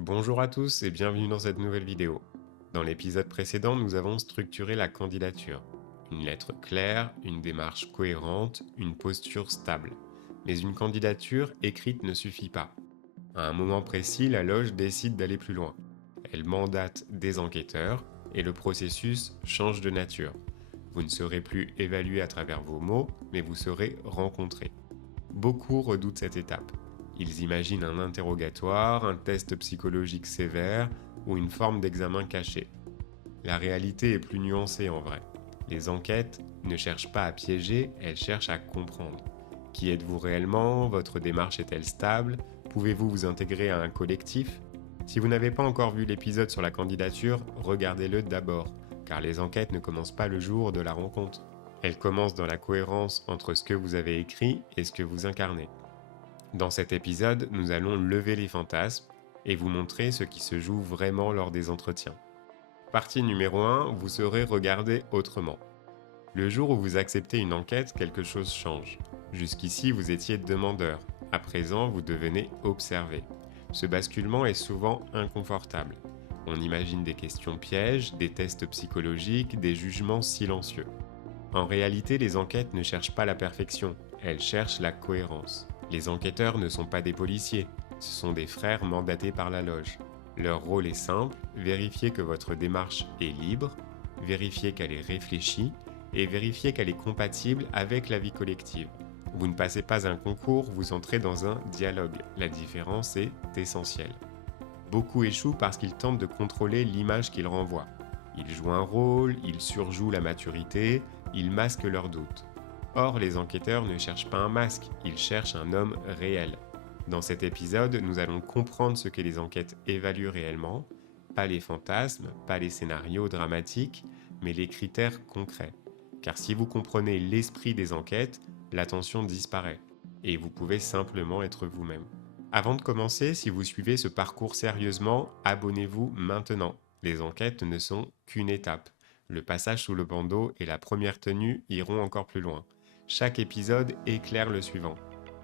Bonjour à tous et bienvenue dans cette nouvelle vidéo. Dans l'épisode précédent, nous avons structuré la candidature. Une lettre claire, une démarche cohérente, une posture stable. Mais une candidature écrite ne suffit pas. À un moment précis, la loge décide d'aller plus loin. Elle mandate des enquêteurs et le processus change de nature. Vous ne serez plus évalué à travers vos mots, mais vous serez rencontré. Beaucoup redoutent cette étape. Ils imaginent un interrogatoire, un test psychologique sévère ou une forme d'examen caché. La réalité est plus nuancée en vrai. Les enquêtes ne cherchent pas à piéger, elles cherchent à comprendre. Qui êtes-vous réellement? Votre démarche est-elle stable? Pouvez-vous vous intégrer à un collectif? Si vous n'avez pas encore vu l'épisode sur la candidature, regardez-le d'abord, car les enquêtes ne commencent pas le jour de la rencontre. Elles commencent dans la cohérence entre ce que vous avez écrit et ce que vous incarnez. Dans cet épisode, nous allons lever les fantasmes et vous montrer ce qui se joue vraiment lors des entretiens. Partie numéro 1, vous serez regardé autrement. Le jour où vous acceptez une enquête, quelque chose change. Jusqu'ici, vous étiez demandeur. À présent, vous devenez observé. Ce basculement est souvent inconfortable. On imagine des questions pièges, des tests psychologiques, des jugements silencieux. En réalité, les enquêtes ne cherchent pas la perfection, elles cherchent la cohérence. Les enquêteurs ne sont pas des policiers, ce sont des frères mandatés par la loge. Leur rôle est simple, vérifier que votre démarche est libre, vérifier qu'elle est réfléchie et vérifier qu'elle est compatible avec la vie collective. Vous ne passez pas un concours, vous entrez dans un dialogue. La différence est essentielle. Beaucoup échouent parce qu'ils tentent de contrôler l'image qu'ils renvoient. Ils jouent un rôle, ils surjouent la maturité, ils masquent leurs doutes. Or, les enquêteurs ne cherchent pas un masque, ils cherchent un homme réel. Dans cet épisode, nous allons comprendre ce que les enquêtes évaluent réellement, pas les fantasmes, pas les scénarios dramatiques, mais les critères concrets. Car si vous comprenez l'esprit des enquêtes, l'attention disparaît, et vous pouvez simplement être vous-même. Avant de commencer, si vous suivez ce parcours sérieusement, abonnez-vous maintenant. Les enquêtes ne sont qu'une étape. Le passage sous le bandeau et la première tenue iront encore plus loin. Chaque épisode éclaire le suivant.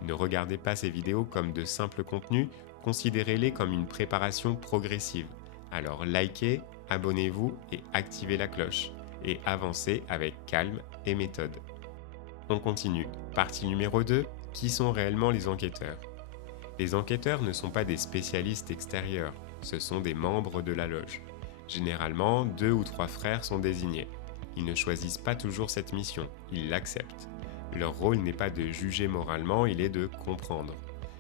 Ne regardez pas ces vidéos comme de simples contenus, considérez-les comme une préparation progressive. Alors likez, abonnez-vous et activez la cloche. Et avancez avec calme et méthode. On continue. Partie numéro 2. Qui sont réellement les enquêteurs? Les enquêteurs ne sont pas des spécialistes extérieurs, ce sont des membres de la loge. Généralement, 2 ou 3 frères sont désignés. Ils ne choisissent pas toujours cette mission, ils l'acceptent. Leur rôle n'est pas de juger moralement, il est de comprendre.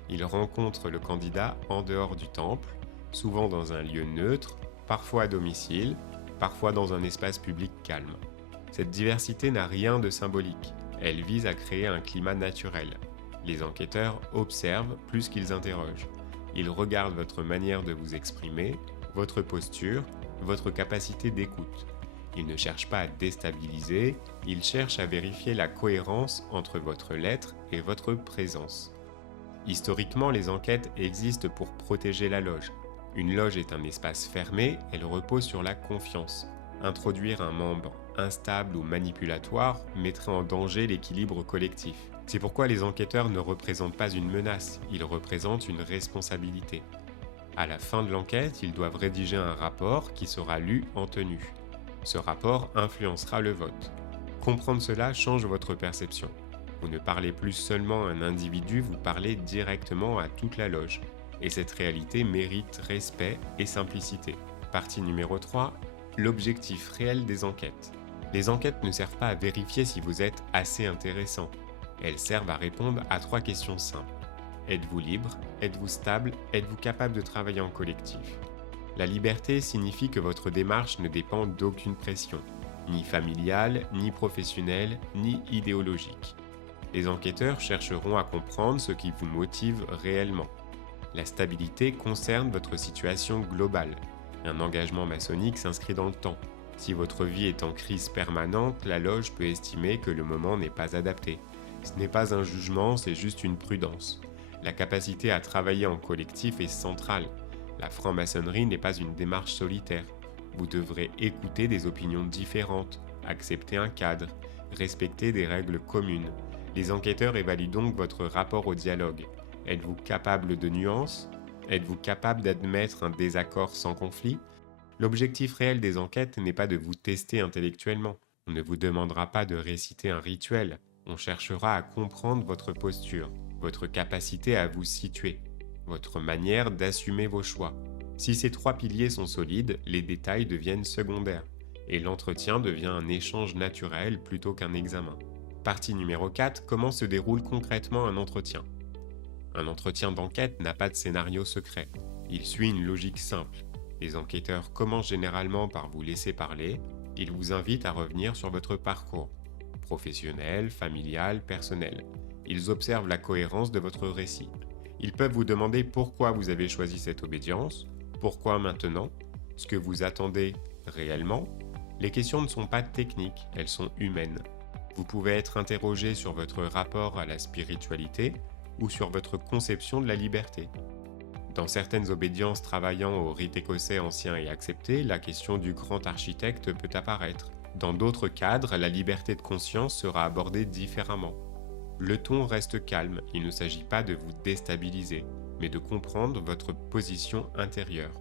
Ils rencontrent le candidat en dehors du temple, souvent dans un lieu neutre, parfois à domicile, parfois dans un espace public calme. Cette diversité n'a rien de symbolique, elle vise à créer un climat naturel. Les enquêteurs observent plus qu'ils interrogent. Ils regardent votre manière de vous exprimer, votre posture, votre capacité d'écoute. Ils ne cherchent pas à déstabiliser, ils cherchent à vérifier la cohérence entre votre lettre et votre présence. Historiquement, les enquêtes existent pour protéger la loge. Une loge est un espace fermé, elle repose sur la confiance. Introduire un membre instable ou manipulatoire mettrait en danger l'équilibre collectif. C'est pourquoi les enquêteurs ne représentent pas une menace, ils représentent une responsabilité. À la fin de l'enquête, ils doivent rédiger un rapport qui sera lu en tenue. Ce rapport influencera le vote. Comprendre cela change votre perception. Vous ne parlez plus seulement à un individu, vous parlez directement à toute la loge. Et cette réalité mérite respect et simplicité. Partie numéro 3. L'objectif réel des enquêtes. Les enquêtes ne servent pas à vérifier si vous êtes assez intéressant. Elles servent à répondre à 3 questions simples. Êtes-vous libre? Êtes-vous stable? Êtes-vous capable de travailler en collectif? La liberté signifie que votre démarche ne dépend d'aucune pression, ni familiale, ni professionnelle, ni idéologique. Les enquêteurs chercheront à comprendre ce qui vous motive réellement. La stabilité concerne votre situation globale. Un engagement maçonnique s'inscrit dans le temps. Si votre vie est en crise permanente, la loge peut estimer que le moment n'est pas adapté. Ce n'est pas un jugement, c'est juste une prudence. La capacité à travailler en collectif est centrale. La franc-maçonnerie n'est pas une démarche solitaire. Vous devrez écouter des opinions différentes, accepter un cadre, respecter des règles communes. Les enquêteurs évaluent donc votre rapport au dialogue. Êtes-vous capable de nuances? Êtes-vous capable d'admettre un désaccord sans conflit? L'objectif réel des enquêtes n'est pas de vous tester intellectuellement. On ne vous demandera pas de réciter un rituel. On cherchera à comprendre votre posture, votre capacité à vous situer, votre manière d'assumer vos choix. Si ces trois piliers sont solides, les détails deviennent secondaires et l'entretien devient un échange naturel plutôt qu'un examen. Partie numéro 4. Comment se déroule concrètement un entretien? Un entretien d'enquête n'a pas de scénario secret. Il suit une logique simple. Les enquêteurs commencent généralement par vous laisser parler. Ils vous invitent à revenir sur votre parcours, professionnel, familial, personnel. Ils observent la cohérence de votre récit. Ils peuvent vous demander pourquoi vous avez choisi cette obédience, pourquoi maintenant, ce que vous attendez réellement. Les questions ne sont pas techniques, elles sont humaines. Vous pouvez être interrogé sur votre rapport à la spiritualité ou sur votre conception de la liberté. Dans certaines obédiences travaillant au rite écossais ancien et accepté, la question du grand architecte peut apparaître. Dans d'autres cadres, la liberté de conscience sera abordée différemment. Le ton reste calme, il ne s'agit pas de vous déstabiliser, mais de comprendre votre position intérieure.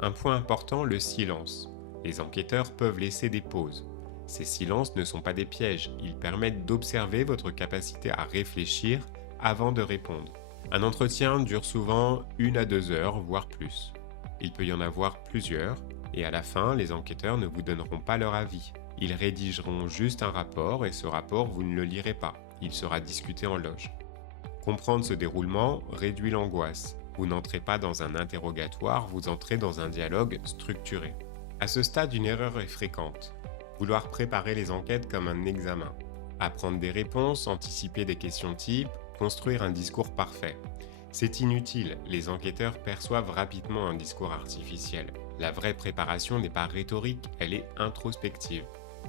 Un point important, le silence. Les enquêteurs peuvent laisser des pauses. Ces silences ne sont pas des pièges, ils permettent d'observer votre capacité à réfléchir avant de répondre. Un entretien dure souvent 1 à 2 heures, voire plus. Il peut y en avoir plusieurs, et à la fin, les enquêteurs ne vous donneront pas leur avis. Ils rédigeront juste un rapport, et ce rapport, vous ne le lirez pas. Il sera discuté en loge. Comprendre ce déroulement réduit l'angoisse. Vous n'entrez pas dans un interrogatoire, vous entrez dans un dialogue structuré. À ce stade, une erreur est fréquente. Vouloir préparer les enquêtes comme un examen. Apprendre des réponses, anticiper des questions types, construire un discours parfait. C'est inutile, les enquêteurs perçoivent rapidement un discours artificiel. La vraie préparation n'est pas rhétorique, elle est introspective.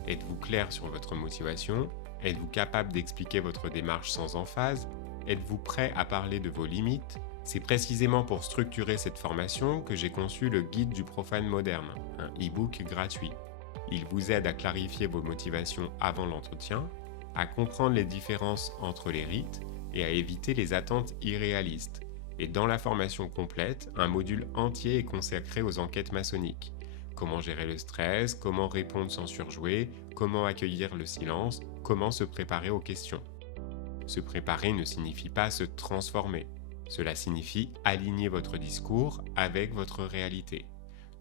Êtes-vous clair sur votre motivation? Êtes-vous capable d'expliquer votre démarche sans emphase? Êtes-vous prêt à parler de vos limites? C'est précisément pour structurer cette formation que j'ai conçu le Guide du profane moderne, un e-book gratuit. Il vous aide à clarifier vos motivations avant l'entretien, à comprendre les différences entre les rites et à éviter les attentes irréalistes. Et dans la formation complète, un module entier est consacré aux enquêtes maçonniques. Comment gérer le stress, comment répondre sans surjouer, comment accueillir le silence, comment se préparer aux questions. Se préparer ne signifie pas se transformer. Cela signifie aligner votre discours avec votre réalité.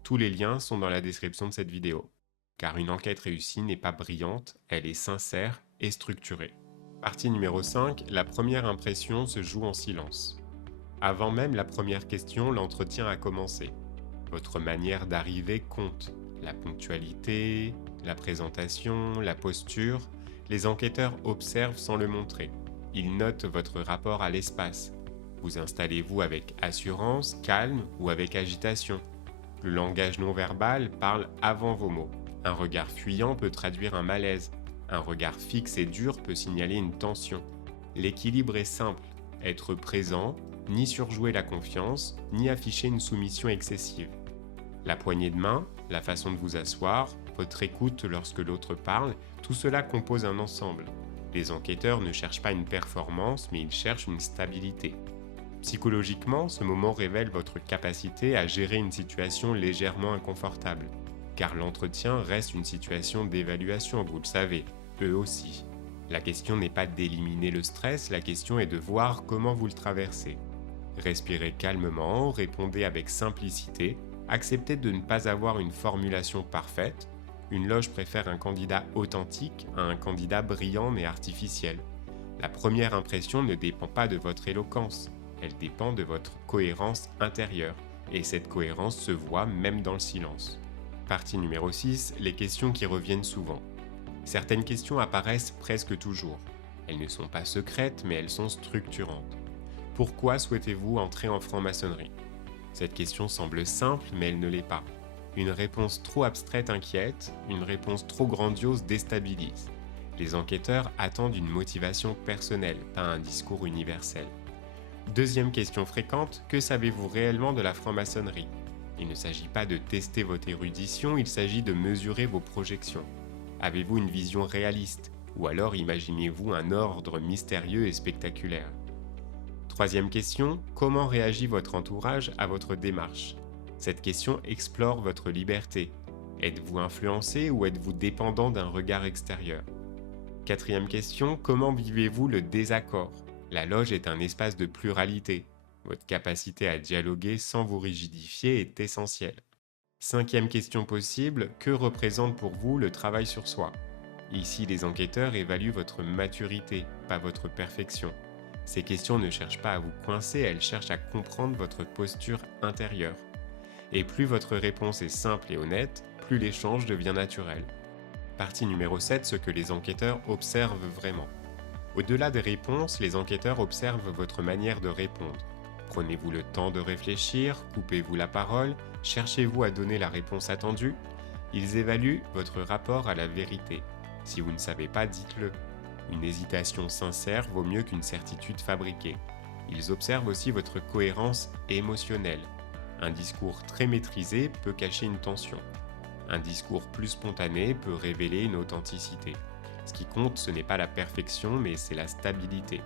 Tous les liens sont dans la description de cette vidéo. Car une enquête réussie n'est pas brillante, elle est sincère et structurée. Partie numéro 5, la première impression se joue en silence. Avant même la première question, l'entretien a commencé. Votre manière d'arriver compte. La ponctualité, la présentation, la posture, les enquêteurs observent sans le montrer. Ils notent votre rapport à l'espace. Vous installez-vous avec assurance, calme ou avec agitation. Le langage non verbal parle avant vos mots. Un regard fuyant peut traduire un malaise. Un regard fixe et dur peut signaler une tension. L'équilibre est simple, être présent, ni surjouer la confiance, ni afficher une soumission excessive. La poignée de main, la façon de vous asseoir, votre écoute lorsque l'autre parle, tout cela compose un ensemble. Les enquêteurs ne cherchent pas une performance, mais ils cherchent une stabilité. Psychologiquement, ce moment révèle votre capacité à gérer une situation légèrement inconfortable. Car l'entretien reste une situation d'évaluation, vous le savez, eux aussi. La question n'est pas d'éliminer le stress, la question est de voir comment vous le traversez. Respirez calmement, répondez avec simplicité, acceptez de ne pas avoir une formulation parfaite. Une loge préfère un candidat authentique à un candidat brillant mais artificiel. La première impression ne dépend pas de votre éloquence, elle dépend de votre cohérence intérieure, et cette cohérence se voit même dans le silence. Partie numéro 6, les questions qui reviennent souvent. Certaines questions apparaissent presque toujours. Elles ne sont pas secrètes, mais elles sont structurantes. Pourquoi souhaitez-vous entrer en franc-maçonnerie? Cette question semble simple, mais elle ne l'est pas. Une réponse trop abstraite inquiète, une réponse trop grandiose déstabilise. Les enquêteurs attendent une motivation personnelle, pas un discours universel. Deuxième question fréquente, que savez-vous réellement de la franc-maçonnerie? Il ne s'agit pas de tester votre érudition, il s'agit de mesurer vos projections. Avez-vous une vision réaliste? Ou alors imaginez-vous un ordre mystérieux et spectaculaire? Troisième question, comment réagit votre entourage à votre démarche? Cette question explore votre liberté. Êtes-vous influencé ou êtes-vous dépendant d'un regard extérieur? Quatrième question, comment vivez-vous le désaccord? La loge est un espace de pluralité. Votre capacité à dialoguer sans vous rigidifier est essentielle. Cinquième question possible, que représente pour vous le travail sur soi? Ici, les enquêteurs évaluent votre maturité, pas votre perfection. Ces questions ne cherchent pas à vous coincer, elles cherchent à comprendre votre posture intérieure. Et plus votre réponse est simple et honnête, plus l'échange devient naturel. Partie numéro 7, ce que les enquêteurs observent vraiment. Au-delà des réponses, les enquêteurs observent votre manière de répondre. Prenez-vous le temps de réfléchir, coupez-vous la parole, cherchez-vous à donner la réponse attendue? Ils évaluent votre rapport à la vérité. Si vous ne savez pas, dites-le. Une hésitation sincère vaut mieux qu'une certitude fabriquée. Ils observent aussi votre cohérence émotionnelle. Un discours très maîtrisé peut cacher une tension. Un discours plus spontané peut révéler une authenticité. Ce qui compte, ce n'est pas la perfection, mais c'est la stabilité.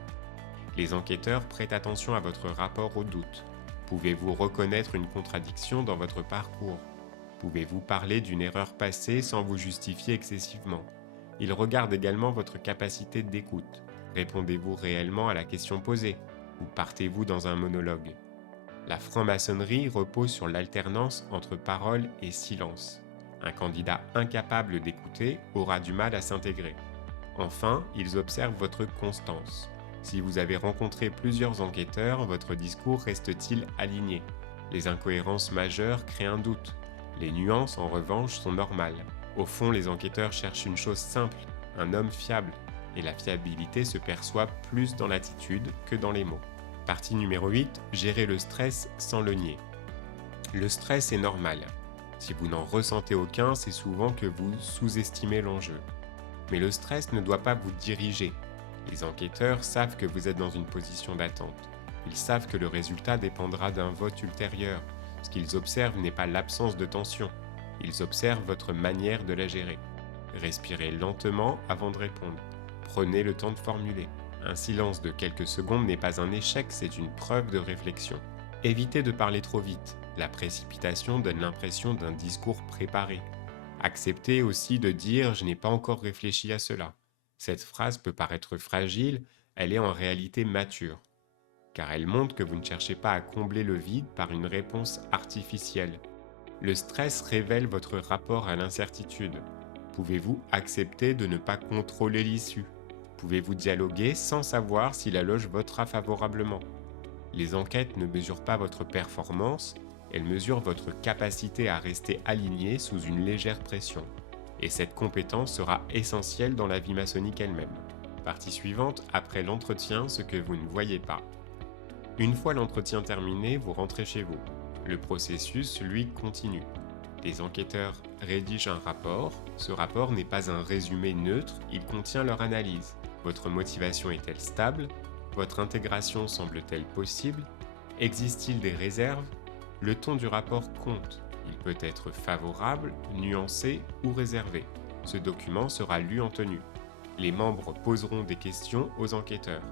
Les enquêteurs prêtent attention à votre rapport au doute. Pouvez-vous reconnaître une contradiction dans votre parcours? Pouvez-vous parler d'une erreur passée sans vous justifier excessivement? Ils regardent également votre capacité d'écoute. Répondez-vous réellement à la question posée? Ou partez-vous dans un monologue? La franc-maçonnerie repose sur l'alternance entre parole et silence. Un candidat incapable d'écouter aura du mal à s'intégrer. Enfin, ils observent votre constance. Si vous avez rencontré plusieurs enquêteurs, votre discours reste-t-il aligné? Les incohérences majeures créent un doute. Les nuances, en revanche, sont normales. Au fond, les enquêteurs cherchent une chose simple, un homme fiable, et la fiabilité se perçoit plus dans l'attitude que dans les mots. Partie numéro 8, gérer le stress sans le nier. Le stress est normal. Si vous n'en ressentez aucun, c'est souvent que vous sous-estimez l'enjeu. Mais le stress ne doit pas vous diriger. Les enquêteurs savent que vous êtes dans une position d'attente. Ils savent que le résultat dépendra d'un vote ultérieur. Ce qu'ils observent n'est pas l'absence de tension. Ils observent votre manière de la gérer. Respirez lentement avant de répondre. Prenez le temps de formuler. Un silence de quelques secondes n'est pas un échec, c'est une preuve de réflexion. Évitez de parler trop vite. La précipitation donne l'impression d'un discours préparé. Acceptez aussi de dire « je n'ai pas encore réfléchi à cela ». Cette phrase peut paraître fragile, elle est en réalité mature, car elle montre que vous ne cherchez pas à combler le vide par une réponse artificielle. Le stress révèle votre rapport à l'incertitude. Pouvez-vous accepter de ne pas contrôler l'issue? Pouvez-vous dialoguer sans savoir si la loge votera favorablement? Les enquêtes ne mesurent pas votre performance, elles mesurent votre capacité à rester aligné sous une légère pression. Et cette compétence sera essentielle dans la vie maçonnique elle-même. Partie suivante, après l'entretien, ce que vous ne voyez pas. Une fois l'entretien terminé, vous rentrez chez vous. Le processus, lui, continue. Les enquêteurs rédigent un rapport. Ce rapport n'est pas un résumé neutre, il contient leur analyse. Votre motivation est-elle stable? Votre intégration semble-t-elle possible? Existe-t-il des réserves? Le ton du rapport compte. Il peut être favorable, nuancé ou réservé. Ce document sera lu en tenue. Les membres poseront des questions aux enquêteurs.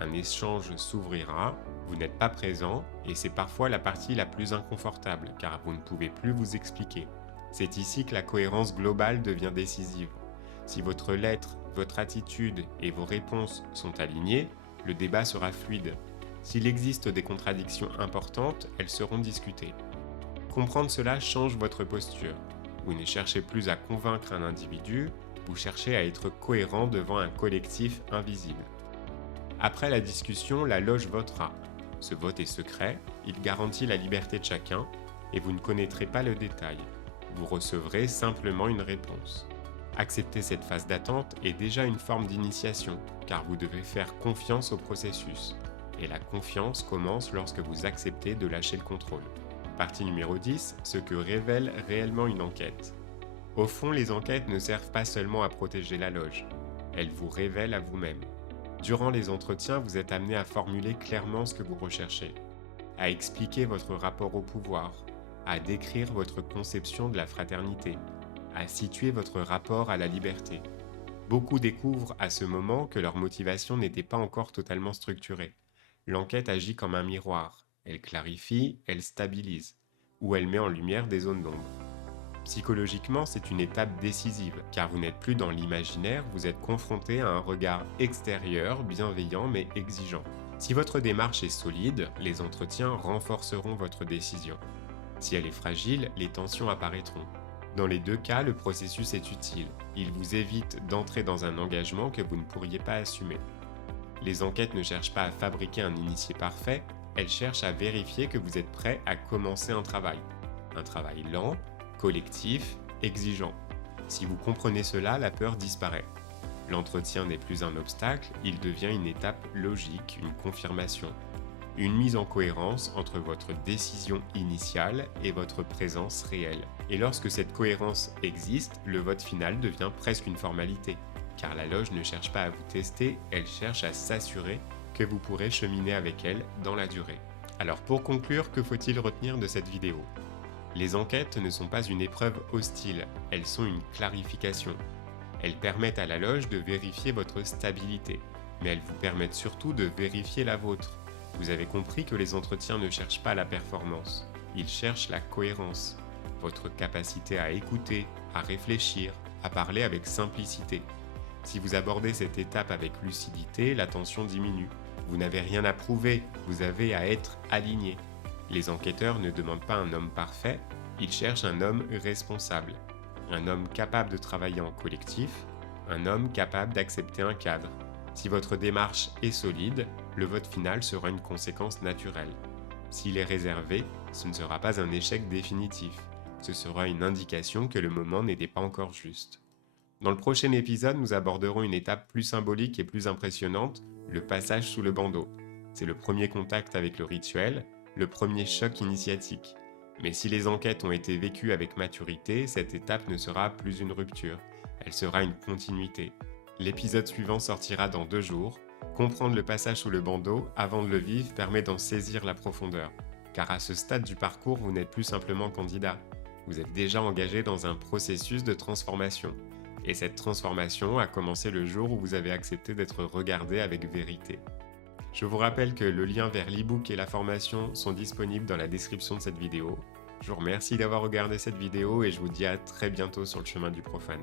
Un échange s'ouvrira, vous n'êtes pas présent et c'est parfois la partie la plus inconfortable car vous ne pouvez plus vous expliquer. C'est ici que la cohérence globale devient décisive. Si votre lettre, votre attitude et vos réponses sont alignées, le débat sera fluide. S'il existe des contradictions importantes, elles seront discutées. Comprendre cela change votre posture. Vous ne cherchez plus à convaincre un individu, vous cherchez à être cohérent devant un collectif invisible. Après la discussion, la loge votera. Ce vote est secret, il garantit la liberté de chacun et vous ne connaîtrez pas le détail. Vous recevrez simplement une réponse. Accepter cette phase d'attente est déjà une forme d'initiation, car vous devez faire confiance au processus. Et la confiance commence lorsque vous acceptez de lâcher le contrôle. Partie numéro 10, ce que révèle réellement une enquête. Au fond, les enquêtes ne servent pas seulement à protéger la loge, elles vous révèlent à vous-même. Durant les entretiens, vous êtes amené à formuler clairement ce que vous recherchez, à expliquer votre rapport au pouvoir, à décrire votre conception de la fraternité, à situer votre rapport à la liberté. Beaucoup découvrent à ce moment que leur motivation n'était pas encore totalement structurée. L'enquête agit comme un miroir. Elle clarifie, elle stabilise, ou elle met en lumière des zones d'ombre. Psychologiquement, c'est une étape décisive, car vous n'êtes plus dans l'imaginaire, vous êtes confronté à un regard extérieur, bienveillant mais exigeant. Si votre démarche est solide, les entretiens renforceront votre décision. Si elle est fragile, les tensions apparaîtront. Dans les deux cas, le processus est utile. Il vous évite d'entrer dans un engagement que vous ne pourriez pas assumer. Les enquêtes ne cherchent pas à fabriquer un initié parfait, elles cherchent à vérifier que vous êtes prêt à commencer un travail. Un travail lent, collectif, exigeant. Si vous comprenez cela, la peur disparaît. L'entretien n'est plus un obstacle, il devient une étape logique, une confirmation. Une mise en cohérence entre votre décision initiale et votre présence réelle. Et lorsque cette cohérence existe, le vote final devient presque une formalité. Car la loge ne cherche pas à vous tester, elle cherche à s'assurer que vous pourrez cheminer avec elle dans la durée. Alors pour conclure, que faut-il retenir de cette vidéo ? Les enquêtes ne sont pas une épreuve hostile, elles sont une clarification. Elles permettent à la loge de vérifier votre stabilité, mais elles vous permettent surtout de vérifier la vôtre. Vous avez compris que les entretiens ne cherchent pas la performance, ils cherchent la cohérence, votre capacité à écouter, à réfléchir, à parler avec simplicité. Si vous abordez cette étape avec lucidité, la tension diminue. Vous n'avez rien à prouver, vous avez à être aligné. Les enquêteurs ne demandent pas un homme parfait, ils cherchent un homme responsable. Un homme capable de travailler en collectif, un homme capable d'accepter un cadre. Si votre démarche est solide, le vote final sera une conséquence naturelle. S'il est réservé, ce ne sera pas un échec définitif. Ce sera une indication que le moment n'était pas encore juste. Dans le prochain épisode, nous aborderons une étape plus symbolique et plus impressionnante, le passage sous le bandeau. C'est le premier contact avec le rituel, le premier choc initiatique. Mais si les enquêtes ont été vécues avec maturité, cette étape ne sera plus une rupture, elle sera une continuité. L'épisode suivant sortira dans 2 jours. Comprendre le passage sous le bandeau avant de le vivre permet d'en saisir la profondeur. Car à ce stade du parcours, vous n'êtes plus simplement candidat. Vous êtes déjà engagé dans un processus de transformation. Et cette transformation a commencé le jour où vous avez accepté d'être regardé avec vérité. Je vous rappelle que le lien vers l'e-book et la formation sont disponibles dans la description de cette vidéo. Je vous remercie d'avoir regardé cette vidéo et je vous dis à très bientôt sur le chemin du profane.